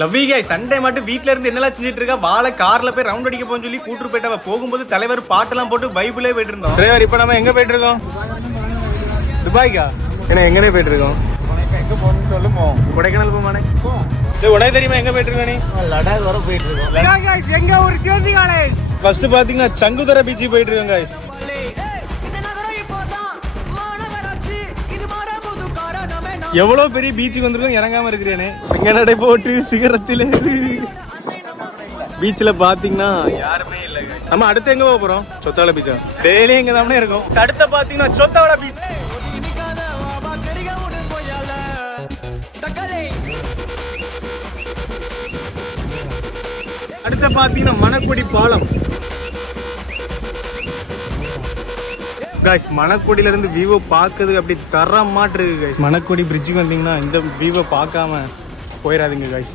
லவ்வி guys Sunday மட்டும் வீட்ல இருந்து என்னலாம் செஞ்சிட்டு இருக்கா வாளை கார்ல போய் ரவுண்ட் அடிக்க போன்னு சொல்லி கூட்டிட்டு போயிட்டா போகும்போது தலைவர் பாட்டெல்லாம் போட்டு பைபிளே போயிட்டு இருந்தோம். டிரைவர் இப்போ நம்ம எங்க போயிட்டு இருக்கோம்? துபாய்க்கா? என்ன எங்கனே போயிட்டு இருக்கோம்? எங்க போகணும்னு சொல்லுமோ? கொடைக்கானல் போமானே. டேய் உனக்கு தெரியுமா எங்க போயிட்டு இருக்கோம் நீ? லடாக் வர போயிட்டு இருக்கோம். गाइस எங்க ஒரு ஜோதி காலேஜ். ஃபர்ஸ்ட் பாத்தீங்கன்னா சங்குதர பீச் போயிட்டு இருக்கோம் गाइस. எவ்வளவு பெரிய பீச்சுக்கு வந்திருக்கோம் இறங்காம இருக்கிறேனே. சிங்கநடை போட்டு சிகரத்திலே பீச்ல பாத்தீங்கன்னா யாருமே இல்ல. நம்ம அடுத்து எங்க போக போறோம்? சொத்தால பீச்சா? டெய்லி இங்க தான் இருக்கோம். அடுத்த பாத்தீங்கன்னா சொத்தாவள பீச். அடுத்த பாத்தீங்கன்னா மணக்குடி பாலம். गाइस மணக்குடியில இருந்து வியூ பார்க்கிறது அப்படி தர மாட்டு இருக்கு गाइस. மணக்குடி பிரிட்ஜுக்கு வந்தீங்கன்னா இந்த வியூவை பார்க்காம போயிடாதீங்க गाइस.